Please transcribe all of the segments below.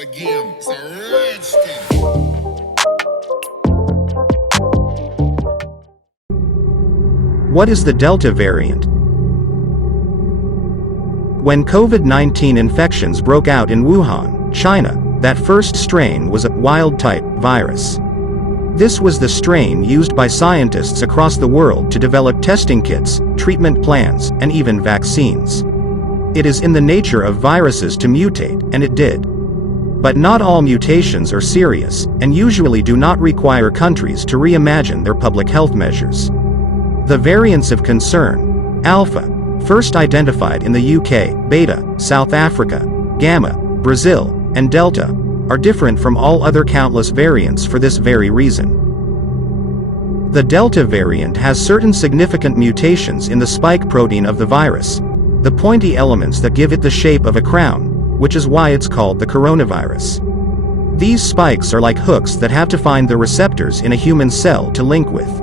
again. It's a rich thing. What is the Delta variant? When COVID-19 infections broke out in Wuhan, China, that first strain was a wild-type virus. This was the strain used by scientists across the world to develop testing kits, treatment plans, and even vaccines. It is in the nature of viruses to mutate, and it did. But not all mutations are serious, and usually do not require countries to reimagine their public health measures. The variants of concern, Alpha, first identified in the UK, Beta, South Africa, Gamma, Brazil, and Delta, are different from all other countless variants for this very reason. The Delta variant has certain significant mutations in the spike protein of the virus, the pointy elements that give it the shape of a crown, which is why it's called the coronavirus. These spikes are like hooks that have to find the receptors in a human cell to link with.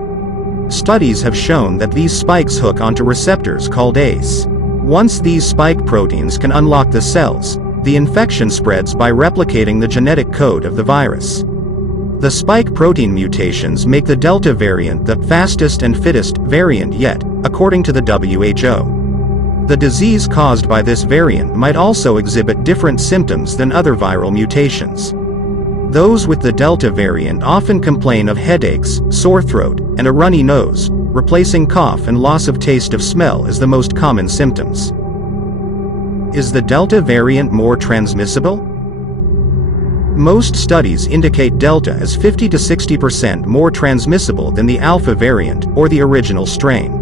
Studies have shown that these spikes hook onto receptors called ACE. Once these spike proteins can unlock the cells, the infection spreads by replicating the genetic code of the virus. The spike protein mutations make the Delta variant the fastest and fittest variant yet, according to the WHO. The disease caused by this variant might also exhibit different symptoms than other viral mutations. Those with the Delta variant often complain of headaches, sore throat, and a runny nose, replacing cough and loss of taste of smell as the most common symptoms. Is the Delta variant more transmissible? Most studies indicate Delta as 50 to 60% more transmissible than the Alpha variant, or the original strain.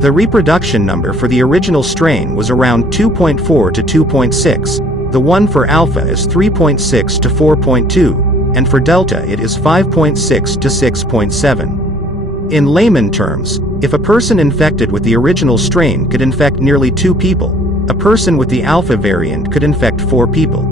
The reproduction number for the original strain was around 2.4 to 2.6, the one for Alpha is 3.6 to 4.2, and for Delta it is 5.6 to 6.7. In layman terms, if a person infected with the original strain could infect nearly 2 people, a person with the Alpha variant could infect 4 people.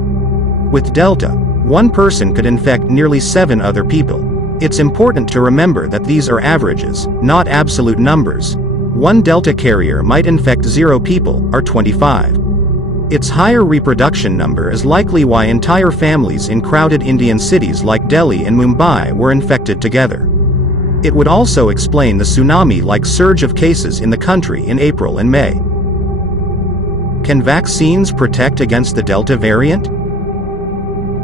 With Delta, one person could infect nearly 7 other people. It's important to remember that these are averages, not absolute numbers. One Delta carrier might infect 0 people, or 25. Its higher reproduction number is likely why entire families in crowded Indian cities like Delhi and Mumbai were infected together. It would also explain the tsunami-like surge of cases in the country in April and May. Can vaccines protect against the Delta variant?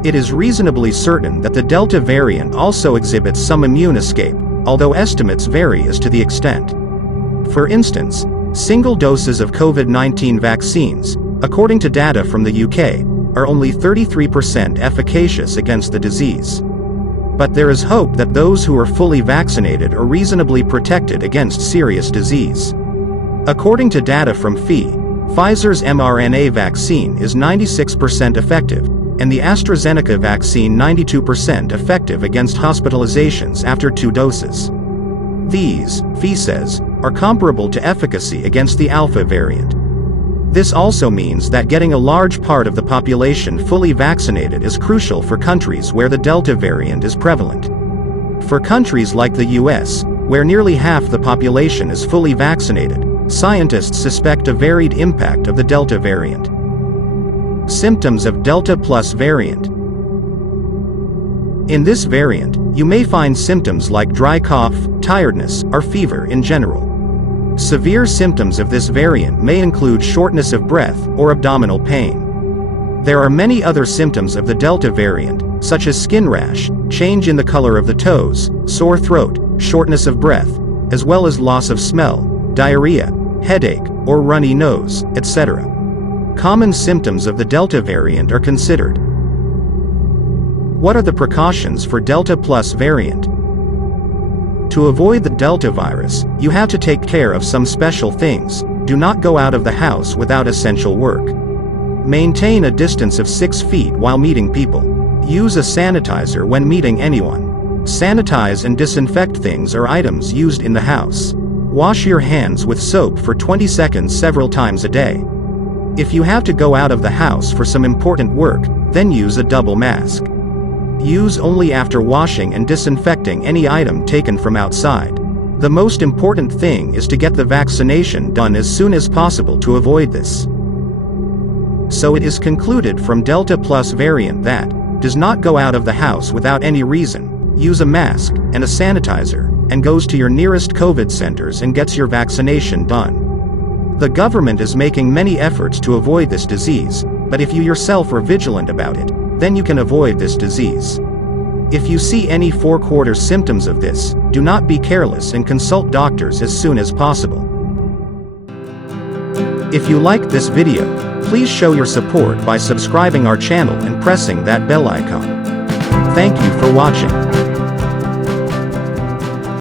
It is reasonably certain that the Delta variant also exhibits some immune escape, although estimates vary as to the extent. For instance, single doses of COVID-19 vaccines, according to data from the UK, are only 33% efficacious against the disease. But there is hope that those who are fully vaccinated are reasonably protected against serious disease. According to data from Pfizer's mRNA vaccine is 96% effective, and the AstraZeneca vaccine 92% effective against hospitalizations after 2 doses. These, Pfi says, are comparable to efficacy against the Alpha variant. This also means that getting a large part of the population fully vaccinated is crucial for countries where the Delta variant is prevalent. For countries like the US, where nearly half the population is fully vaccinated, scientists suspect a varied impact of the Delta variant. Symptoms of Delta plus variant. In this variant, you may find symptoms like dry cough, tiredness, or fever in general. Severe symptoms of this variant may include shortness of breath or abdominal pain. There are many other symptoms of the Delta variant, such as skin rash, change in the color of the toes, sore throat, shortness of breath, as well as loss of smell, diarrhea, headache, or runny nose, etc. Common symptoms of the Delta variant are considered. What are the precautions for Delta plus variant? To avoid the Delta virus, you have to take care of some special things. Do not go out of the house without essential work. Maintain a distance of 6 feet while meeting people. Use a sanitizer when meeting anyone. Sanitize and disinfect things or items used in the house. Wash your hands with soap for 20 seconds several times a day. If you have to go out of the house for some important work, then use a double mask. Use only after washing and disinfecting any item taken from outside. The most important thing is to get the vaccination done as soon as possible to avoid this. So it is concluded from Delta plus variant that does not go out of the house without any reason, use a mask and a sanitizer, and goes to your nearest COVID centers and gets your vaccination done. The government is making many efforts to avoid this disease, but if you yourself are vigilant about it, then you can avoid this disease. If you see any fourth-quarter symptoms of this, do not be careless and consult doctors as soon as possible. If you liked this video, please show your support by subscribing our channel and pressing that bell icon. Thank you for watching.